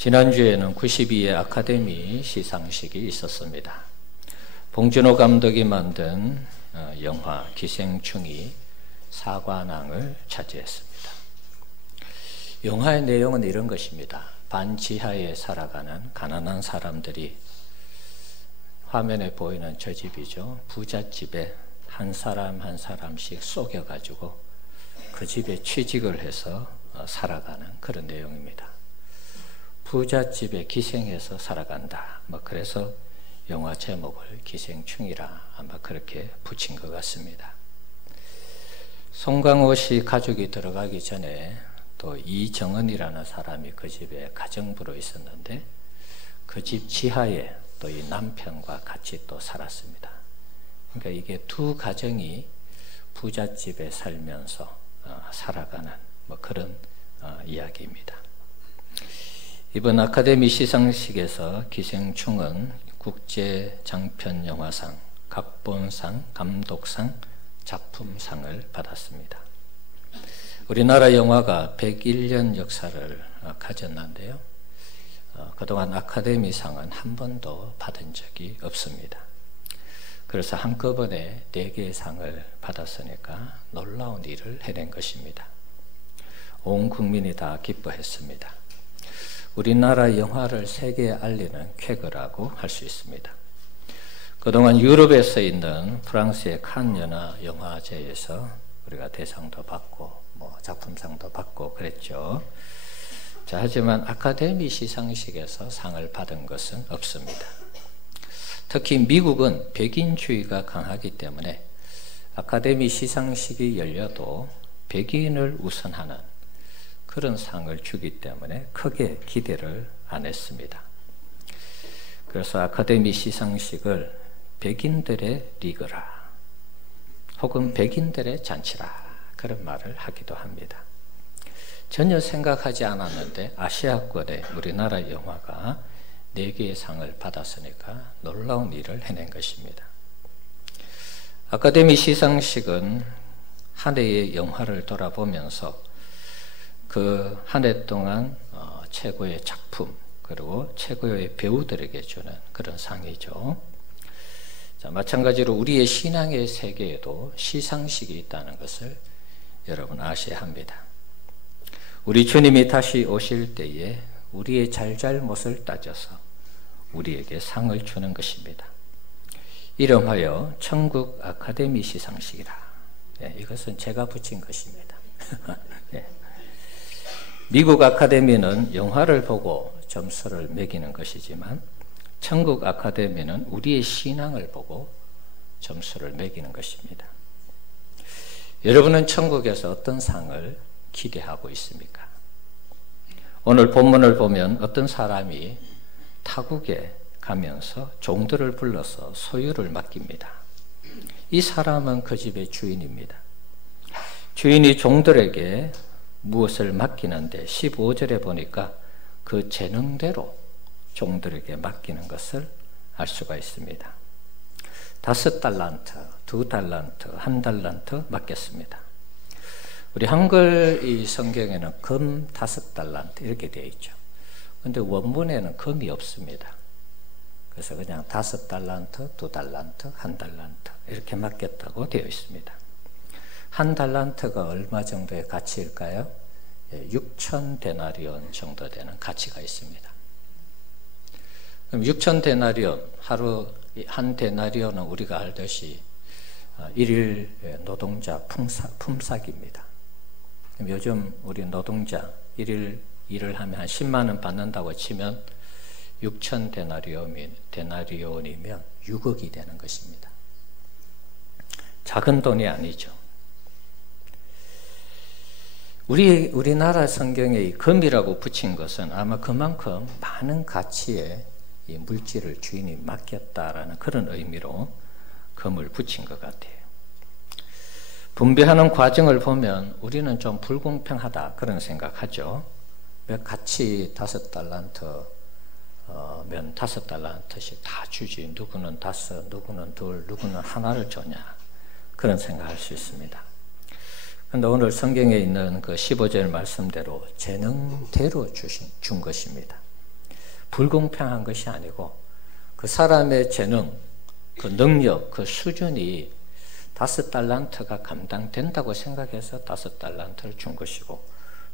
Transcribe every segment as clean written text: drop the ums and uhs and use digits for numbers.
지난주에는 92회 아카데미 시상식이 있었습니다. 봉준호 감독이 만든 영화 기생충이 사관왕을 차지했습니다. 영화의 내용은 이런 것입니다. 반지하에 살아가는 가난한 사람들이, 화면에 보이는 저 집이죠. 부잣집에 한 사람 한 사람씩 속여가지고 그 집에 취직을 해서 살아가는 그런 내용입니다. 부잣집에 기생해서 살아간다. 그래서 영화 제목을 기생충이라 아마 그렇게 붙인 것 같습니다. 송강호 씨 가족이 들어가기 전에 또 이정은이라는 사람이 그 집에 가정부로 있었는데 그 집 지하에 또 이 남편과 같이 또 살았습니다. 그러니까 이게 두 가정이 부잣집에 살면서 살아가는 그런 이야기입니다. 이번 아카데미 시상식에서 기생충은 국제장편영화상, 각본상, 감독상, 작품상을 받았습니다. 우리나라 영화가 101년 역사를 가졌는데요. 그동안 아카데미상은 한 번도 받은 적이 없습니다. 그래서 한꺼번에 4개의 상을 받았으니까 놀라운 일을 해낸 것입니다. 온 국민이 다 기뻐했습니다. 우리나라 영화를 세계에 알리는 쾌거라고 할 수 있습니다. 그동안 유럽에서 있는 프랑스의 칸 영화제에서 우리가 대상도 받고 작품상도 받고 그랬죠. 하지만 아카데미 시상식에서 상을 받은 것은 없습니다. 특히 미국은 백인주의가 강하기 때문에 아카데미 시상식이 열려도 백인을 우선하는 그런 상을 주기 때문에 크게 기대를 안 했습니다. 그래서 아카데미 시상식을 백인들의 리그라 혹은 백인들의 잔치라 그런 말을 하기도 합니다. 전혀 생각하지 않았는데 아시아권의 우리나라 영화가 4개의 상을 받았으니까 놀라운 일을 해낸 것입니다. 아카데미 시상식은 한 해의 영화를 돌아보면서 그 한 해 동안 최고의 작품 그리고 최고의 배우들에게 주는 그런 상이죠. 마찬가지로 우리의 신앙의 세계에도 시상식이 있다는 것을 여러분 아셔야 합니다. 우리 주님이 다시 오실 때에 우리의 잘잘못을 따져서 우리에게 상을 주는 것입니다. 이름하여 천국 아카데미 시상식이라. 이것은 제가 붙인 것입니다. 미국 아카데미는 영화를 보고 점수를 매기는 것이지만 천국 아카데미는 우리의 신앙을 보고 점수를 매기는 것입니다. 여러분은 천국에서 어떤 상을 기대하고 있습니까? 오늘 본문을 보면 어떤 사람이 타국에 가면서 종들을 불러서 소유를 맡깁니다. 이 사람은 그 집의 주인입니다. 주인이 종들에게 무엇을 맡기는데 15절에 보니까 그 재능대로 종들에게 맡기는 것을 알 수가 있습니다. 5달란트, 2달란트, 1달란트 맡겼습니다. 우리 한글 이 성경에는 금 5달란트 이렇게 되어 있죠. 그런데 원문에는 금이 없습니다. 그래서 그냥 5달란트, 2달란트, 1달란트 이렇게 맡겼다고 되어 있습니다. 1달란트가 얼마 정도의 가치일까요? 6,000데나리온 정도 되는 가치가 있습니다. 그럼 6,000데나리온, 하루 한 데나리온은 우리가 알듯이 일일 노동자 품삯입니다. 요즘 우리 노동자 일일 일을 하면 한 10만 원 받는다고 치면 6,000데나리온이면 6억이 되는 것입니다. 작은 돈이 아니죠. 우리나라 성경에 이 금이라고 붙인 것은 아마 그만큼 많은 가치의 이 물질을 주인이 맡겼다라는 그런 의미로 금을 붙인 것 같아요. 분배하는 과정을 보면 우리는 좀 불공평하다 그런 생각하죠. 왜 같이 5달란트 면 5달란트씩 다 주지 누구는 5, 누구는 2, 누구는 하나를 주냐 그런 생각할 수 있습니다. 그런데 오늘 성경에 있는 그 15절 말씀대로 재능대로 준 것입니다. 불공평한 것이 아니고 그 사람의 재능, 그 능력, 그 수준이 5달란트가 감당된다고 생각해서 5달란트를 준 것이고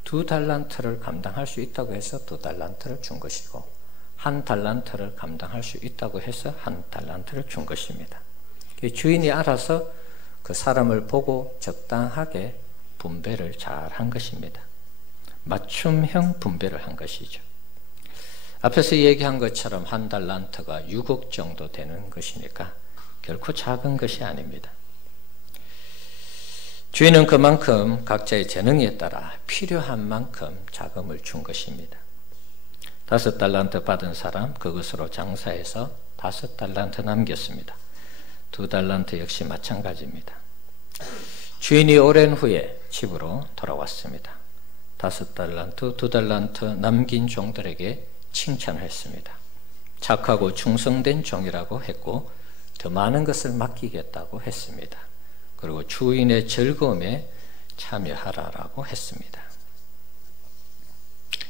2달란트를 감당할 수 있다고 해서 2달란트를 준 것이고 1달란트를 감당할 수 있다고 해서 1달란트를 준 것입니다. 주인이 알아서 그 사람을 보고 적당하게 분배를 잘 한 것입니다. 맞춤형 분배를 한 것이죠. 앞에서 얘기한 것처럼 1달란트가 6억 정도 되는 것이니까 결코 작은 것이 아닙니다. 주인은 그만큼 각자의 재능에 따라 필요한 만큼 자금을 준 것입니다. 5달란트 받은 사람 그것으로 장사해서 5달란트 남겼습니다. 2달란트 역시 마찬가지입니다. 주인이 오랜 후에 집으로 돌아왔습니다. 5달란트, 2달란트 남긴 종들에게 칭찬을 했습니다. 착하고 충성된 종이라고 했고 더 많은 것을 맡기겠다고 했습니다. 그리고 주인의 즐거움에 참여하라라고 했습니다.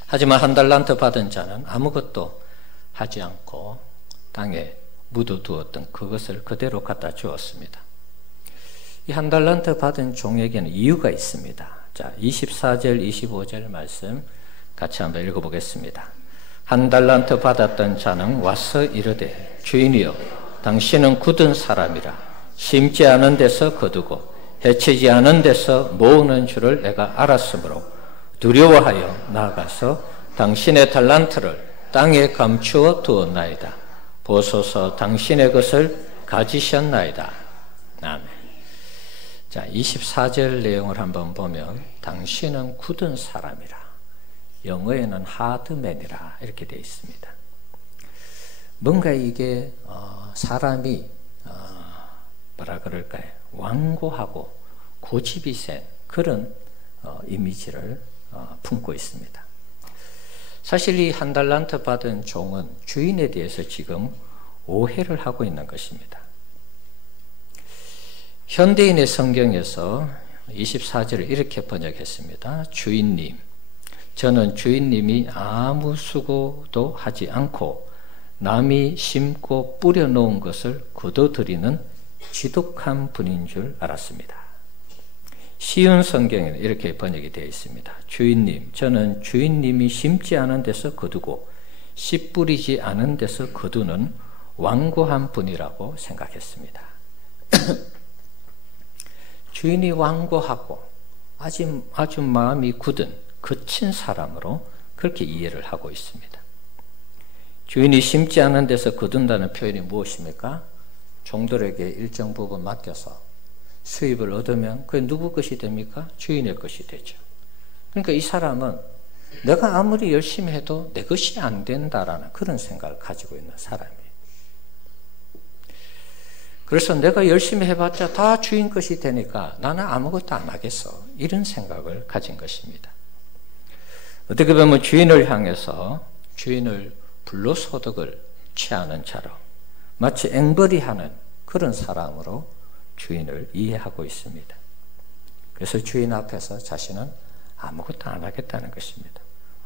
하지만 1달란트 받은 자는 아무것도 하지 않고 땅에 묻어두었던 그것을 그대로 갖다 주었습니다. 이 1달란트 받은 종에게는 이유가 있습니다. 자, 24절, 25절 말씀 같이 한번 읽어보겠습니다. 1달란트 받았던 자는 와서 이르되 주인이여 당신은 굳은 사람이라 심지 않은 데서 거두고 해치지 않은 데서 모으는 줄을 내가 알았으므로 두려워하여 나아가서 당신의 달란트를 땅에 감추어 두었나이다. 보소서 당신의 것을 가지셨나이다. 아멘. 자, 24절 내용을 한번 보면 당신은 굳은 사람이라, 영어에는 하드맨이라 이렇게 되어 있습니다. 뭔가 이게 사람이 뭐라 그럴까요? 완고하고 고집이 센 그런 이미지를 품고 있습니다. 사실 이 1달란트 받은 종은 주인에 대해서 지금 오해를 하고 있는 것입니다. 현대인의 성경에서 24절을 이렇게 번역했습니다. 주인님, 저는 주인님이 아무 수고도 하지 않고 남이 심고 뿌려놓은 것을 거둬들이는 지독한 분인 줄 알았습니다. 쉬운 성경에는 이렇게 번역이 되어 있습니다. 주인님, 저는 주인님이 심지 않은 데서 거두고 씨 뿌리지 않은 데서 거두는 완고한 분이라고 생각했습니다. 주인이 완고하고 아주 마음이 굳은 거친 사람으로 그렇게 이해를 하고 있습니다. 주인이 심지 않은 데서 거둔다는 표현이 무엇입니까? 종들에게 일정 부분 맡겨서 수입을 얻으면 그게 누구 것이 됩니까? 주인의 것이 되죠. 그러니까 이 사람은 내가 아무리 열심히 해도 내 것이 안 된다라는 그런 생각을 가지고 있는 사람이에요. 그래서 내가 열심히 해봤자 다 주인 것이 되니까 나는 아무것도 안 하겠어. 이런 생각을 가진 것입니다. 어떻게 보면 주인을 향해서 주인을 불로소득을 취하는 자로 마치 앵벌이하는 그런 사람으로 주인을 이해하고 있습니다. 그래서 주인 앞에서 자신은 아무것도 안 하겠다는 것입니다.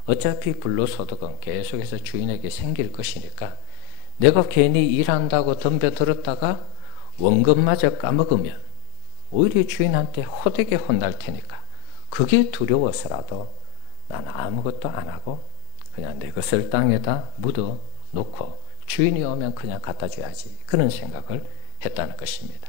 어차피 불로소득은 계속해서 주인에게 생길 것이니까 내가 괜히 일한다고 덤벼들었다가 원금마저 까먹으면 오히려 주인한테 호되게 혼날 테니까 그게 두려워서라도 나는 아무것도 안 하고 그냥 내 것을 땅에다 묻어 놓고 주인이 오면 그냥 갖다 줘야지, 그런 생각을 했다는 것입니다.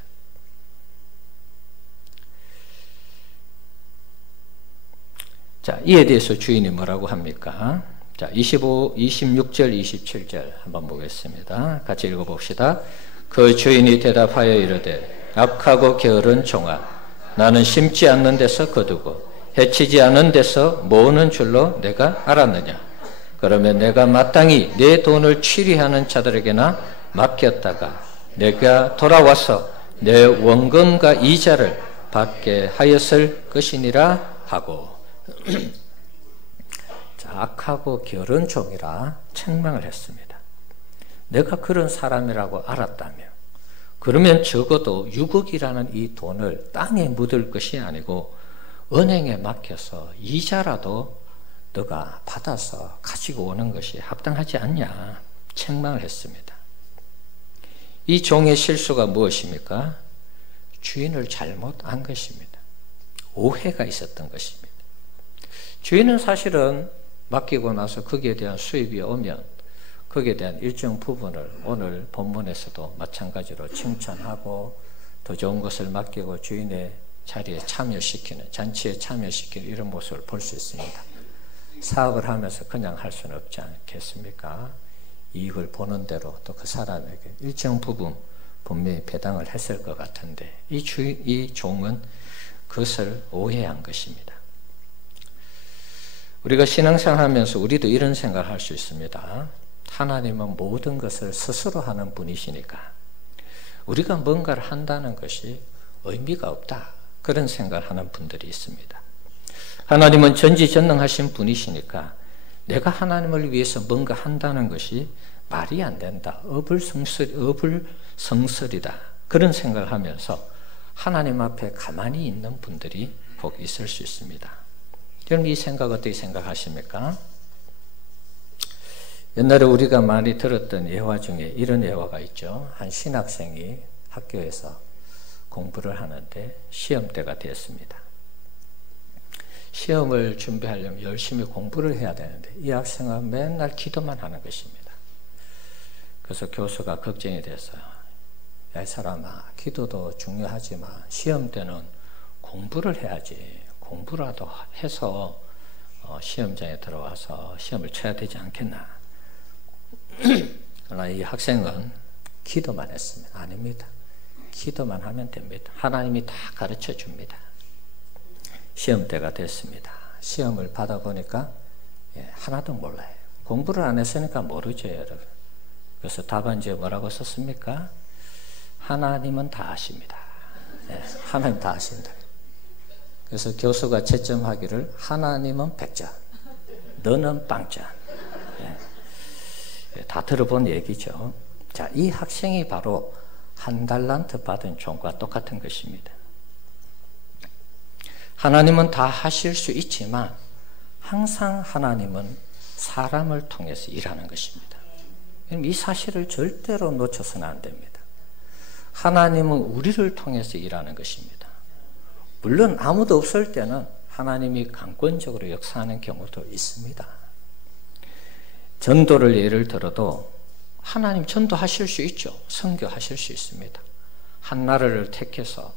자, 이에 대해서 주인이 뭐라고 합니까? 자, 26절, 27절 한번 보겠습니다. 같이 읽어봅시다. 그 주인이 대답하여 이르되 악하고 게으른 종아, 나는 심지 않는 데서 거두고 해치지 않은 데서 모으는 줄로 내가 알았느냐? 그러면 내가 마땅히 내 돈을 취리하는 자들에게나 맡겼다가 내가 돌아와서 내 원금과 이자를 받게 하였을 것이니라 하고. 자, 악하고 게으른 종이라 책망을 했습니다. 내가 그런 사람이라고 알았다면 그러면 적어도 6억이라는 이 돈을 땅에 묻을 것이 아니고 은행에 맡겨서 이자라도 너가 받아서 가지고 오는 것이 합당하지 않냐 책망을 했습니다. 이 종의 실수가 무엇입니까? 주인을 잘못 안 것입니다. 오해가 있었던 것입니다. 주인은 사실은 맡기고 나서 거기에 대한 수입이 오면 거기에 대한 일정 부분을 오늘 본문에서도 마찬가지로 칭찬하고 더 좋은 것을 맡기고 주인의 자리에 참여시키는, 잔치에 참여시키는 이런 모습을 볼 수 있습니다. 사업을 하면서 그냥 할 수는 없지 않겠습니까? 이익을 보는 대로 또 그 사람에게 일정 부분 분명히 배당을 했을 것 같은데 이 종은 그것을 오해한 것입니다. 우리가 신앙생활 하면서 우리도 이런 생각을 할 수 있습니다. 하나님은 모든 것을 스스로 하는 분이시니까 우리가 뭔가를 한다는 것이 의미가 없다. 그런 생각을 하는 분들이 있습니다. 하나님은 전지전능하신 분이시니까 내가 하나님을 위해서 뭔가 한다는 것이 말이 안 된다. 어불성설이다. 그런 생각을 하면서 하나님 앞에 가만히 있는 분들이 꼭 있을 수 있습니다. 여러분 이 생각 어떻게 생각하십니까? 옛날에 우리가 많이 들었던 예화 중에 이런 예화가 있죠. 한 신학생이 학교에서 공부를 하는데 시험때가 됐습니다. 시험을 준비하려면 열심히 공부를 해야 되는데 이 학생은 맨날 기도만 하는 것입니다. 그래서 교수가 걱정이 됐어요. 야, 이 사람아, 기도도 중요하지만 시험 때는 공부를 해야지. 공부라도 해서 시험장에 들어와서 시험을 쳐야 되지 않겠나. 그러나 이 학생은 기도만 했습니다. 아닙니다. 기도만 하면 됩니다. 하나님이 다 가르쳐 줍니다. 시험 때가 됐습니다. 시험을 받아보니까 하나도 몰라요. 공부를 안 했으니까 모르죠, 여러분. 그래서 답안지에 뭐라고 썼습니까? 하나님은 다 아십니다. 하나님 다 아신다. 그래서 교수가 채점하기를 하나님은 100점, 너는 빵점. 다 들어본 얘기죠. 자, 이 학생이 바로 한 달란트 받은 종과 똑같은 것입니다. 하나님은 다 하실 수 있지만 항상 하나님은 사람을 통해서 일하는 것입니다. 이 사실을 절대로 놓쳐서는 안 됩니다. 하나님은 우리를 통해서 일하는 것입니다. 물론 아무도 없을 때는 하나님이 강권적으로 역사하는 경우도 있습니다. 전도를 예를 들어도 하나님 전도하실 수 있죠. 선교하실 수 있습니다. 한 나라를 택해서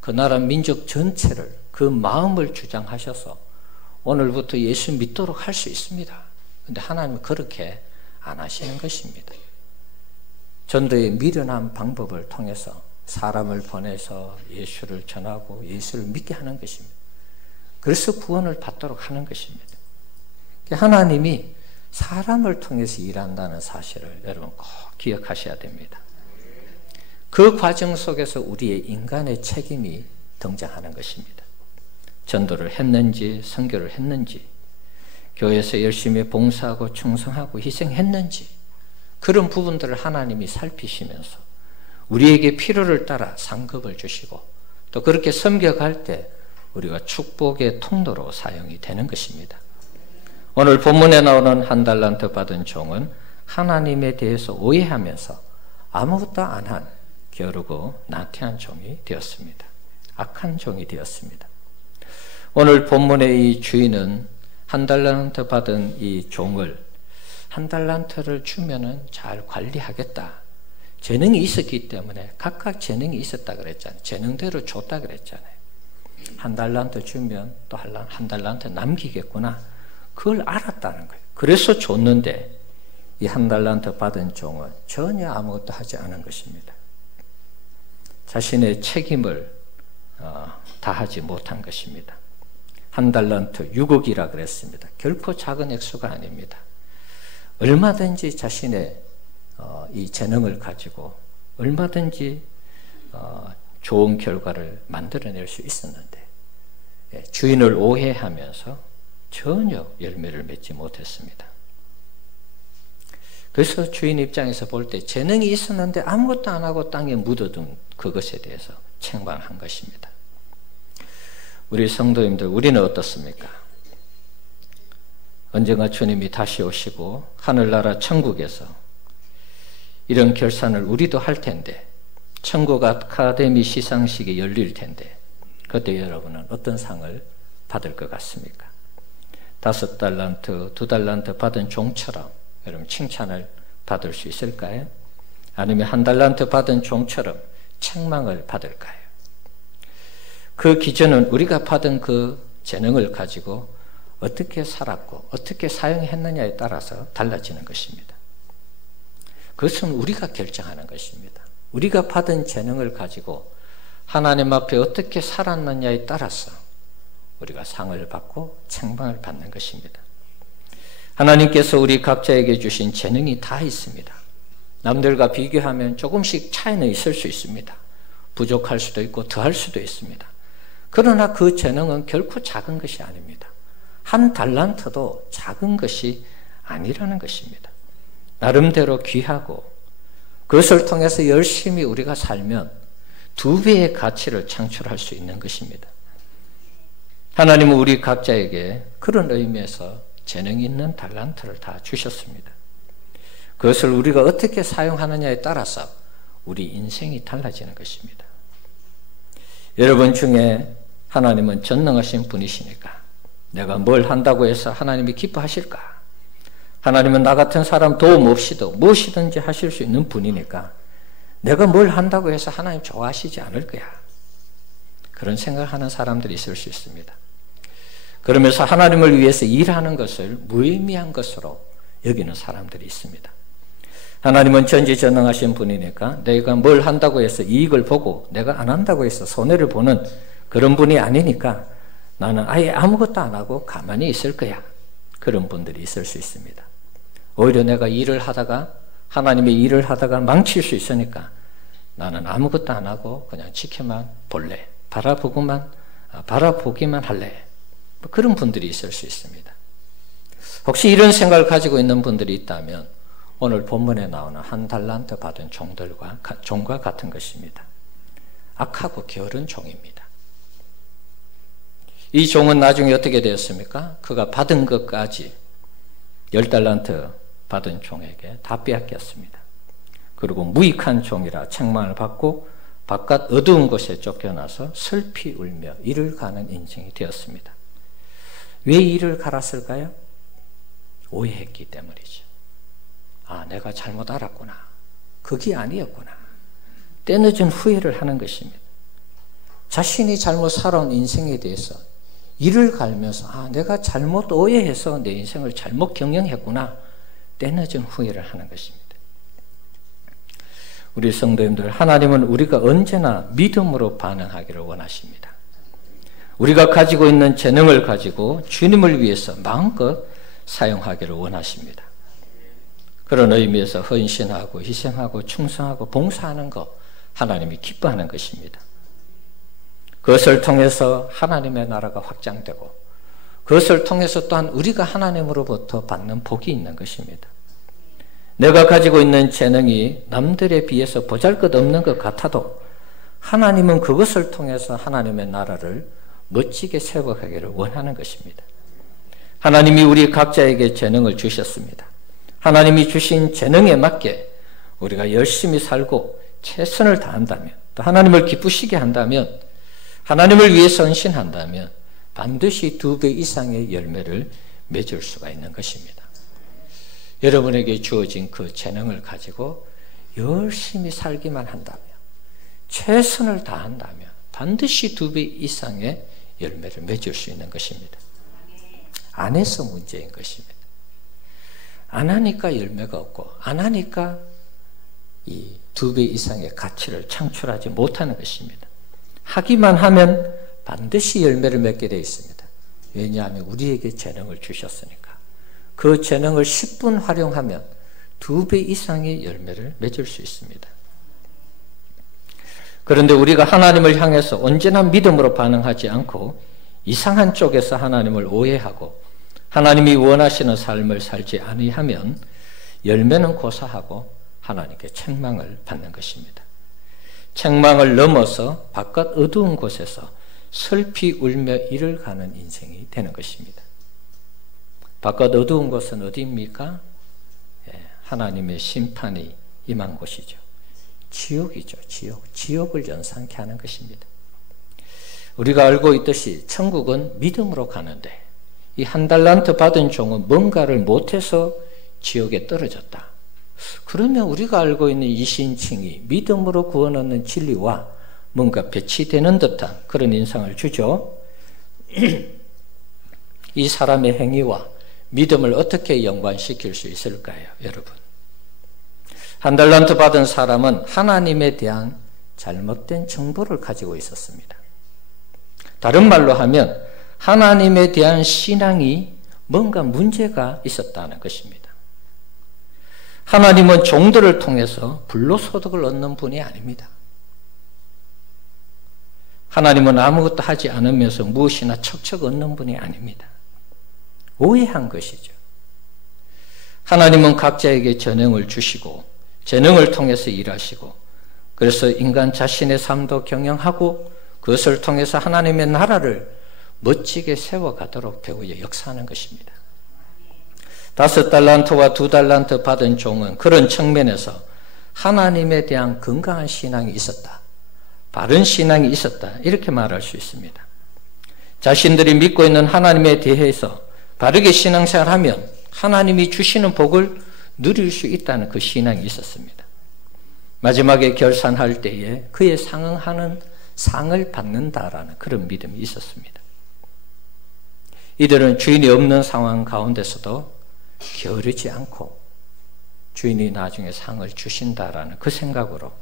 그 나라 민족 전체를 그 마음을 주장하셔서 오늘부터 예수 믿도록 할 수 있습니다. 그런데 하나님은 그렇게 안 하시는 것입니다. 전도의 미련한 방법을 통해서 사람을 보내서 예수를 전하고 예수를 믿게 하는 것입니다. 그래서 구원을 받도록 하는 것입니다. 하나님이 사람을 통해서 일한다는 사실을 여러분 꼭 기억하셔야 됩니다. 그 과정 속에서 우리의 인간의 책임이 등장하는 것입니다. 전도를 했는지 선교를 했는지 교회에서 열심히 봉사하고 충성하고 희생했는지 그런 부분들을 하나님이 살피시면서 우리에게 필요를 따라 상급을 주시고 또 그렇게 섬겨갈 때 우리가 축복의 통로로 사용이 되는 것입니다. 오늘 본문에 나오는 한 달란트 받은 종은 하나님에 대해서 오해하면서 아무것도 안 한 게으르고 나태한 종이 되었습니다. 악한 종이 되었습니다. 오늘 본문의 이 주인은 한 달란트 받은 이 종을 한 달란트를 주면은 잘 관리하겠다. 재능이 있었기 때문에 각각 재능이 있었다 그랬잖아요. 재능대로 줬다 그랬잖아요. 한 달란트 주면 또 한 달란트 남기겠구나. 그걸 알았다는 거예요. 그래서 줬는데 이 한 달란트 받은 종은 전혀 아무것도 하지 않은 것입니다. 자신의 책임을 다하지 못한 것입니다. 한 달란트 6억이라 그랬습니다. 결코 작은 액수가 아닙니다. 얼마든지 자신의 이 재능을 가지고 얼마든지 좋은 결과를 만들어낼 수 있었는데 주인을 오해하면서 전혀 열매를 맺지 못했습니다. 그래서 주인 입장에서 볼 때 재능이 있었는데 아무것도 안 하고 땅에 묻어둔 그것에 대해서 책망한 것입니다. 우리 성도님들, 우리는 어떻습니까? 언젠가 주님이 다시 오시고 하늘나라 천국에서 이런 결산을 우리도 할 텐데, 천국 아카데미 시상식이 열릴 텐데, 그때 여러분은 어떤 상을 받을 것 같습니까? 5달란트, 2달란트 받은 종처럼 여러분 칭찬을 받을 수 있을까요? 아니면 1달란트 받은 종처럼 책망을 받을까요? 그 기준은 우리가 받은 그 재능을 가지고 어떻게 살았고 어떻게 사용했느냐에 따라서 달라지는 것입니다. 그것은 우리가 결정하는 것입니다. 우리가 받은 재능을 가지고 하나님 앞에 어떻게 살았느냐에 따라서 우리가 상을 받고 책망을 받는 것입니다. 하나님께서 우리 각자에게 주신 재능이 다 있습니다. 남들과 비교하면 조금씩 차이는 있을 수 있습니다. 부족할 수도 있고 더할 수도 있습니다. 그러나 그 재능은 결코 작은 것이 아닙니다. 1달란트도 작은 것이 아니라는 것입니다. 나름대로 귀하고 그것을 통해서 열심히 우리가 살면 2배의 가치를 창출할 수 있는 것입니다. 하나님은 우리 각자에게 그런 의미에서 재능 있는 달란트를 다 주셨습니다. 그것을 우리가 어떻게 사용하느냐에 따라서 우리 인생이 달라지는 것입니다. 여러분 중에 하나님은 전능하신 분이시니까 내가 뭘 한다고 해서 하나님이 기뻐하실까? 하나님은 나 같은 사람 도움 없이도 무엇이든지 하실 수 있는 분이니까 내가 뭘 한다고 해서 하나님 좋아하시지 않을 거야. 그런 생각하는 사람들이 있을 수 있습니다. 그러면서 하나님을 위해서 일하는 것을 무의미한 것으로 여기는 사람들이 있습니다. 하나님은 전지전능하신 분이니까 내가 뭘 한다고 해서 이익을 보고 내가 안 한다고 해서 손해를 보는 그런 분이 아니니까 나는 아예 아무것도 안 하고 가만히 있을 거야. 그런 분들이 있을 수 있습니다. 오히려 내가 일을 하다가 하나님의 일을 하다가 망칠 수 있으니까 나는 아무것도 안 하고 그냥 지켜만 볼래. 바라보기만 할래. 그런 분들이 있을 수 있습니다. 혹시 이런 생각을 가지고 있는 분들이 있다면 오늘 본문에 나오는 1달란트 받은 종과 같은 것입니다. 악하고 게으른 종입니다. 이 종은 나중에 어떻게 되었습니까? 그가 받은 것까지 10달란트 받은 종에게 다 빼앗겼습니다. 그리고 무익한 종이라 책망을 받고 바깥 어두운 곳에 쫓겨나서 슬피 울며 이를 가는 인생이 되었습니다. 왜 이를 갈았을까요? 오해했기 때문이죠. 아, 내가 잘못 알았구나. 그게 아니었구나. 때늦은 후회를 하는 것입니다. 자신이 잘못 살아온 인생에 대해서 이를 갈면서 아, 내가 잘못 오해해서 내 인생을 잘못 경영했구나. 때늦은 후회를 하는 것입니다. 우리 성도님들, 하나님은 우리가 언제나 믿음으로 반응하기를 원하십니다. 우리가 가지고 있는 재능을 가지고 주님을 위해서 마음껏 사용하기를 원하십니다. 그런 의미에서 헌신하고 희생하고 충성하고 봉사하는 것, 하나님이 기뻐하는 것입니다. 그것을 통해서 하나님의 나라가 확장되고 그것을 통해서 또한 우리가 하나님으로부터 받는 복이 있는 것입니다. 내가 가지고 있는 재능이 남들에 비해서 보잘것없는 것 같아도 하나님은 그것을 통해서 하나님의 나라를 멋지게 세워가기를 원하는 것입니다. 하나님이 우리 각자에게 재능을 주셨습니다. 하나님이 주신 재능에 맞게 우리가 열심히 살고 최선을 다한다면, 또 하나님을 기쁘시게 한다면, 하나님을 위해서 헌신한다면 반드시 2배 이상의 열매를 맺을 수가 있는 것입니다. 여러분에게 주어진 그 재능을 가지고 열심히 살기만 한다면, 최선을 다한다면 반드시 2배 이상의 열매를 맺을 수 있는 것입니다. 안 해서 문제인 것입니다. 안 하니까 열매가 없고 안 하니까 이 2배 이상의 가치를 창출하지 못하는 것입니다. 하기만 하면 반드시 열매를 맺게 되어 있습니다. 왜냐하면 우리에게 재능을 주셨으니까. 그 재능을 10분 활용하면 2배 이상의 열매를 맺을 수 있습니다. 그런데 우리가 하나님을 향해서 언제나 믿음으로 반응하지 않고 이상한 쪽에서 하나님을 오해하고 하나님이 원하시는 삶을 살지 아니하면 열매는 고사하고 하나님께 책망을 받는 것입니다. 책망을 넘어서 바깥 어두운 곳에서 슬피 울며 이를 가는 인생이 되는 것입니다. 바깥 어두운 곳은 어디입니까? 하나님의 심판이 임한 곳이죠. 지옥이죠. 지옥을 연상케 하는 것입니다. 우리가 알고 있듯이 천국은 믿음으로 가는데 이 한 달란트 받은 종은 뭔가를 못해서 지옥에 떨어졌다. 그러면 우리가 알고 있는 이 신칭이 믿음으로 구원 얻는 진리와 뭔가 배치되는 듯한 그런 인상을 주죠. 이 사람의 행위와 믿음을 어떻게 연관시킬 수 있을까요, 여러분? 한 달란트 받은 사람은 하나님에 대한 잘못된 정보를 가지고 있었습니다. 다른 말로 하면 하나님에 대한 신앙이 뭔가 문제가 있었다는 것입니다. 하나님은 종들을 통해서 불로소득을 얻는 분이 아닙니다. 하나님은 아무것도 하지 않으면서 무엇이나 척척 얻는 분이 아닙니다. 오해한 것이죠. 하나님은 각자에게 재능을 주시고 재능을 통해서 일하시고 그래서 인간 자신의 삶도 경영하고 그것을 통해서 하나님의 나라를 멋지게 세워가도록 배우여 역사하는 것입니다. 5달란트와 2달란트 받은 종은 그런 측면에서 하나님에 대한 건강한 신앙이 있었다. 바른 신앙이 있었다. 이렇게 말할 수 있습니다. 자신들이 믿고 있는 하나님에 대해서 바르게 신앙생활하면 하나님이 주시는 복을 누릴 수 있다는 그 신앙이 있었습니다. 마지막에 결산할 때에 그에 상응하는 상을 받는다라는 그런 믿음이 있었습니다. 이들은 주인이 없는 상황 가운데서도 게으르지 않고 주인이 나중에 상을 주신다라는 그 생각으로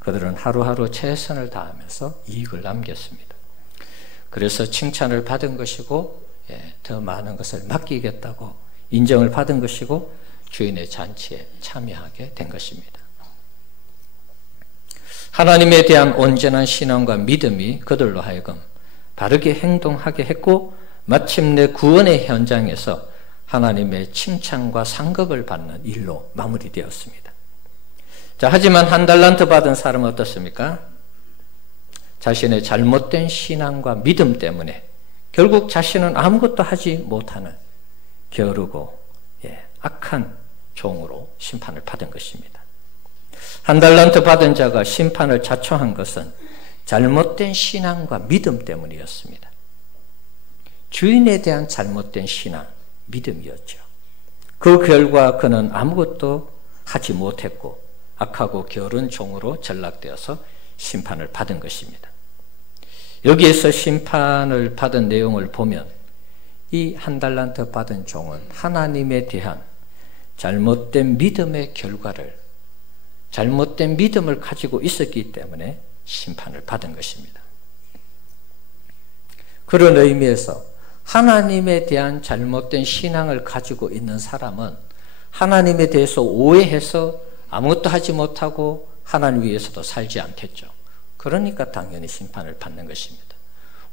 그들은 하루하루 최선을 다하면서 이익을 남겼습니다. 그래서 칭찬을 받은 것이고 더 많은 것을 맡기겠다고 인정을 받은 것이고 주인의 잔치에 참여하게 된 것입니다. 하나님에 대한 온전한 신앙과 믿음이 그들로 하여금 바르게 행동하게 했고 마침내 구원의 현장에서 하나님의 칭찬과 상급을 받는 일로 마무리되었습니다. 자, 하지만 한 달란트 받은 사람은 어떻습니까? 자신의 잘못된 신앙과 믿음 때문에 결국 자신은 아무것도 하지 못하는 게으르고 악한 종으로 심판을 받은 것입니다. 한 달란트 받은 자가 심판을 자초한 것은 잘못된 신앙과 믿음 때문이었습니다. 주인에 대한 잘못된 신앙, 믿음이었죠. 그 결과 그는 아무것도 하지 못했고 악하고 게으른 종으로 전락되어서 심판을 받은 것입니다. 여기에서 심판을 받은 내용을 보면 이 한 달란트 받은 종은 하나님에 대한 잘못된 믿음의 결과를 잘못된 믿음을 가지고 있었기 때문에 심판을 받은 것입니다. 그런 의미에서 하나님에 대한 잘못된 신앙을 가지고 있는 사람은 하나님에 대해서 오해해서 아무것도 하지 못하고 하나님 위해서도 살지 않겠죠. 그러니까 당연히 심판을 받는 것입니다.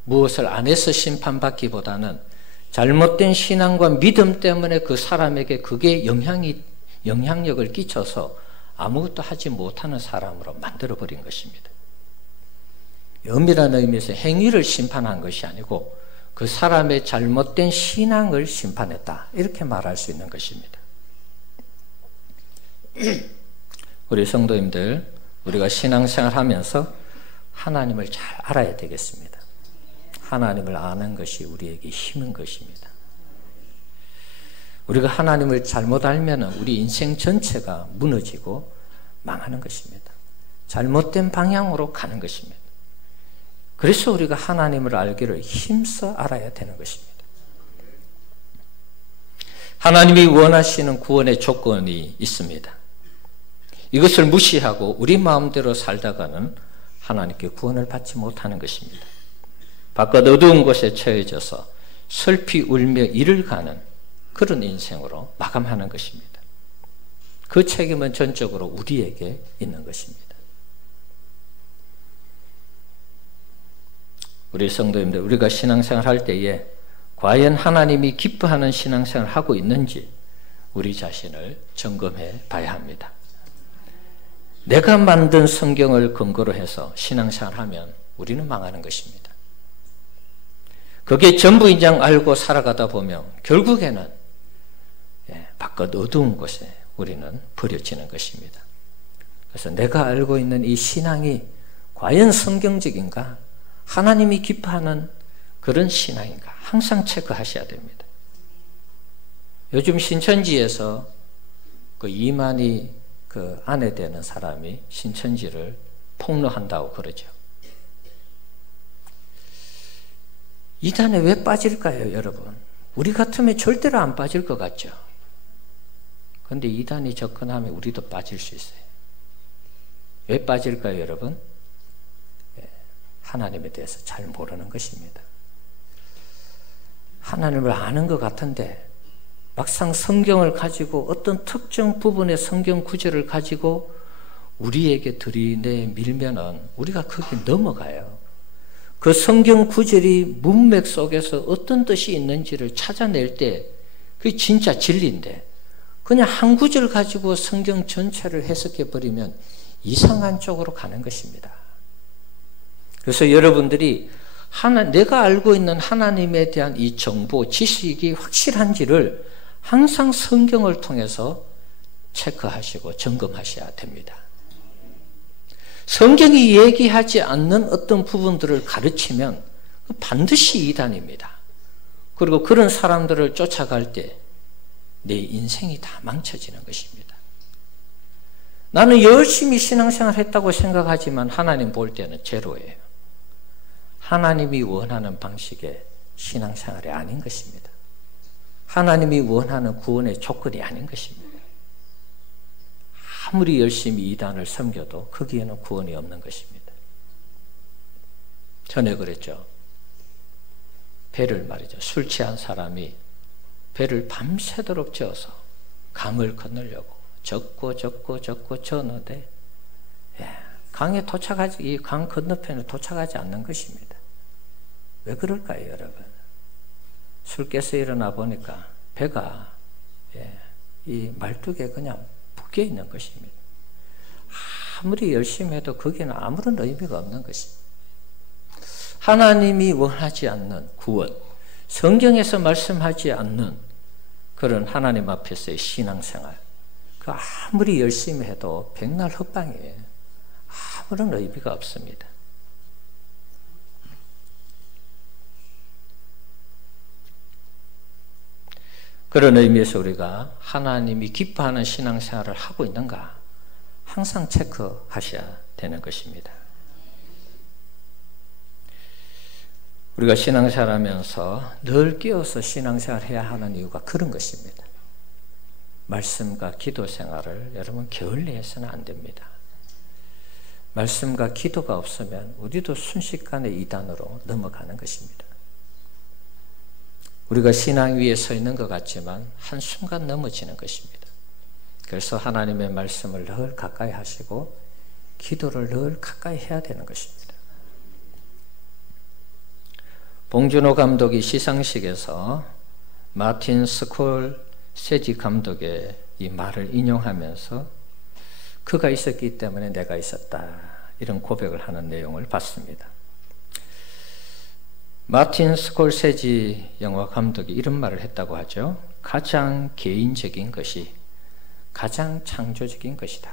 무엇을 안 해서 심판받기보다는 잘못된 신앙과 믿음 때문에 그 사람에게 그게 영향력을 끼쳐서 아무것도 하지 못하는 사람으로 만들어버린 것입니다. 엄밀한 의미에서 행위를 심판한 것이 아니고 그 사람의 잘못된 신앙을 심판했다. 이렇게 말할 수 있는 것입니다. 우리 성도님들, 우리가 신앙생활 하면서 하나님을 잘 알아야 되겠습니다. 하나님을 아는 것이 우리에게 힘인 것입니다. 우리가 하나님을 잘못 알면 우리 인생 전체가 무너지고 망하는 것입니다. 잘못된 방향으로 가는 것입니다. 그래서 우리가 하나님을 알기를 힘써 알아야 되는 것입니다. 하나님이 원하시는 구원의 조건이 있습니다. 이것을 무시하고 우리 마음대로 살다가는 하나님께 구원을 받지 못하는 것입니다. 바깥 어두운 곳에 처해져서 슬피 울며 이를 가는 그런 인생으로 마감하는 것입니다. 그 책임은 전적으로 우리에게 있는 것입니다. 우리 성도님들, 우리가 신앙생활 할 때에 과연 하나님이 기뻐하는 신앙생활을 하고 있는지 우리 자신을 점검해 봐야 합니다. 내가 만든 성경을 근거로 해서 신앙생활을 하면 우리는 망하는 것입니다. 그게 전부인장 알고 살아가다 보면 결국에는 바깥 어두운 곳에 우리는 버려지는 것입니다. 그래서 내가 알고 있는 이 신앙이 과연 성경적인가? 하나님이 기뻐하는 그런 신앙인가? 항상 체크하셔야 됩니다. 요즘 신천지에서 그 이만희 그 아내 되는 사람이 신천지를 폭로한다고 그러죠. 이단에 왜 빠질까요, 여러분? 우리 같으면 절대로 안 빠질 것 같죠. 그런데 이단이 접근하면 우리도 빠질 수 있어요. 왜 빠질까요, 여러분? 하나님에 대해서 잘 모르는 것입니다. 하나님을 아는 것 같은데 막상 성경을 가지고 어떤 특정 부분의 성경 구절을 가지고 우리에게 들이내 밀면은 우리가 거기 넘어가요. 그 성경 구절이 문맥 속에서 어떤 뜻이 있는지를 찾아낼 때 그게 진짜 진리인데 그냥 한 구절 가지고 성경 전체를 해석해 버리면 이상한 쪽으로 가는 것입니다. 그래서 여러분들이 내가 알고 있는 하나님에 대한 이 정보, 지식이 확실한지를 항상 성경을 통해서 체크하시고 점검하셔야 됩니다. 성경이 얘기하지 않는 어떤 부분들을 가르치면 반드시 이단입니다. 그리고 그런 사람들을 쫓아갈 때 내 인생이 다 망쳐지는 것입니다. 나는 열심히 신앙생활 했다고 생각하지만 하나님 볼 때는 제로예요. 하나님이 원하는 방식의 신앙생활이 아닌 것입니다. 하나님이 원하는 구원의 조건이 아닌 것입니다. 아무리 열심히 이단을 섬겨도 거기에는 구원이 없는 것입니다. 전에 그랬죠. 배를 말이죠. 술 취한 사람이 배를 밤새도록 저어서 강을 건너려고 적고 저었는데 강에 도착하지, 이 강 건너편에 도착하지 않는 것입니다. 왜 그럴까요, 여러분? 술 깨서 일어나 보니까 배가 이 말뚝에 그냥 묶여 있는 것입니다. 아무리 열심히 해도 거기는 아무런 의미가 없는 것입니다. 하나님이 원하지 않는 구원, 성경에서 말씀하지 않는 그런 하나님 앞에서의 신앙생활, 그 아무리 열심히 해도 백날 헛방이에요. 아무런 의미가 없습니다. 그런 의미에서 우리가 하나님이 기뻐하는 신앙생활을 하고 있는가 항상 체크하셔야 되는 것입니다. 우리가 신앙생활하면서 늘 깨어서 신앙생활해야 하는 이유가 그런 것입니다. 말씀과 기도 생활을 여러분 게을리해서는 안 됩니다. 말씀과 기도가 없으면 우리도 순식간에 이단으로 넘어가는 것입니다. 우리가 신앙 위에 서 있는 것 같지만 한순간 넘어지는 것입니다. 그래서 하나님의 말씀을 늘 가까이 하시고 기도를 늘 가까이 해야 되는 것입니다. 봉준호 감독이 시상식에서 마틴 스콜세지 감독의 이 말을 인용하면서 그가 있었기 때문에 내가 있었다, 이런 고백을 하는 내용을 봤습니다. 마틴 스콜세지 영화 감독이 이런 말을 했다고 하죠. 가장 개인적인 것이 가장 창조적인 것이다.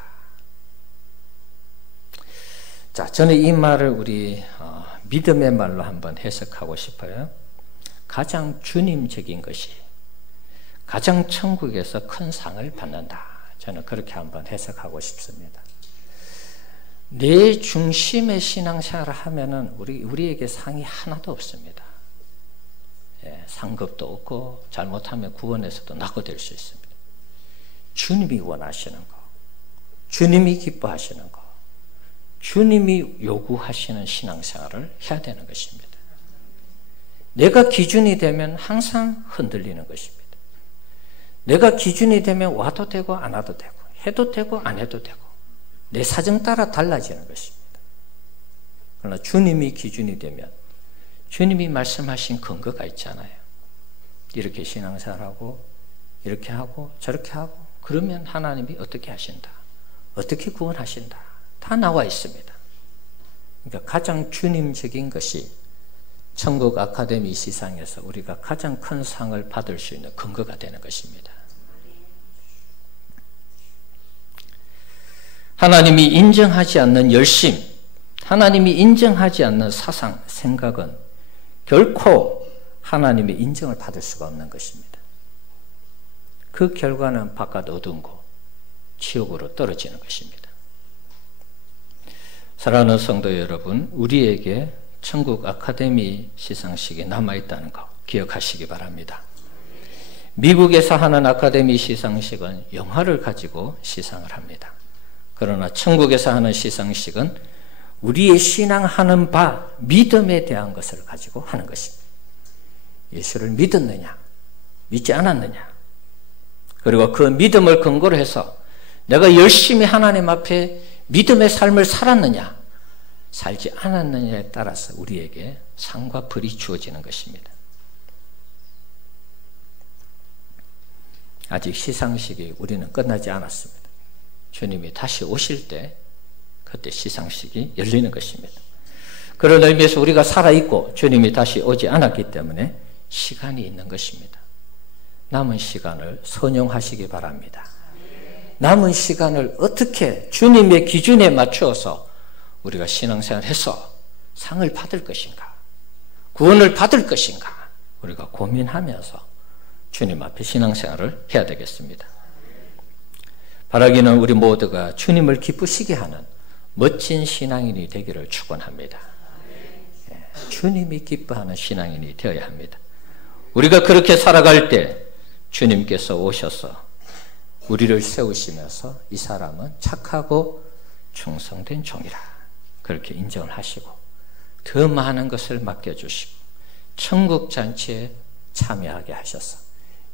자, 저는 이 말을 우리 믿음의 말로 한번 해석하고 싶어요. 가장 주님적인 것이 가장 천국에서 큰 상을 받는다. 저는 그렇게 한번 해석하고 싶습니다. 내 중심의 신앙생활을 하면은 우리에게 상이 하나도 없습니다. 상급도 없고 잘못하면 구원에서도 낙오될 수 있습니다. 주님이 원하시는 거, 주님이 기뻐하시는 거, 주님이 요구하시는 신앙생활을 해야 되는 것입니다. 내가 기준이 되면 항상 흔들리는 것입니다. 내가 기준이 되면 와도 되고 안 와도 되고 해도 되고 안 해도 되고 내 사정 따라 달라지는 것입니다. 그러나 주님이 기준이 되면 주님이 말씀하신 근거가 있잖아요. 이렇게 신앙생활하고 이렇게 하고 저렇게 하고 그러면 하나님이 어떻게 하신다, 어떻게 구원하신다, 다 나와 있습니다. 그러니까 가장 주님적인 것이 천국 아카데미 시상에서 우리가 가장 큰 상을 받을 수 있는 근거가 되는 것입니다. 하나님이 인정하지 않는 열심, 하나님이 인정하지 않는 사상, 생각은 결코 하나님의 인정을 받을 수가 없는 것입니다. 그 결과는 바깥 어두운 곳, 지옥으로 떨어지는 것입니다. 사랑하는 성도 여러분, 우리에게 천국 아카데미 시상식이 남아있다는 거 기억하시기 바랍니다. 미국에서 하는 아카데미 시상식은 영화를 가지고 시상을 합니다. 그러나 천국에서 하는 시상식은 우리의 신앙하는 바, 믿음에 대한 것을 가지고 하는 것입니다. 예수를 믿었느냐, 믿지 않았느냐, 그리고 그 믿음을 근거로 해서 내가 열심히 하나님 앞에 믿음의 삶을 살았느냐, 살지 않았느냐에 따라서 우리에게 상과 벌이 주어지는 것입니다. 아직 시상식이 우리는 끝나지 않았습니다. 주님이 다시 오실 때 그때 시상식이 열리는 것입니다. 그런 의미에서 우리가 살아있고 주님이 다시 오지 않았기 때문에 시간이 있는 것입니다. 남은 시간을 선용하시기 바랍니다. 남은 시간을 어떻게 주님의 기준에 맞추어서 우리가 신앙생활해서 상을 받을 것인가, 구원을 받을 것인가, 우리가 고민하면서 주님 앞에 신앙생활을 해야 되겠습니다. 바라기는 우리 모두가 주님을 기쁘시게 하는 멋진 신앙인이 되기를 축원합니다. 주님이 기뻐하는 신앙인이 되어야 합니다. 우리가 그렇게 살아갈 때 주님께서 오셔서 우리를 세우시면서 이 사람은 착하고 충성된 종이라 그렇게 인정을 하시고 더 많은 것을 맡겨주시고 천국 잔치에 참여하게 하셔서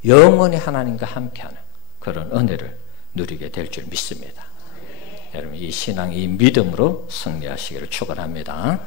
영원히 하나님과 함께하는 그런 은혜를 누리게 될 줄 믿습니다. 여러분 이 신앙, 이 믿음으로 승리하시기를 축원합니다.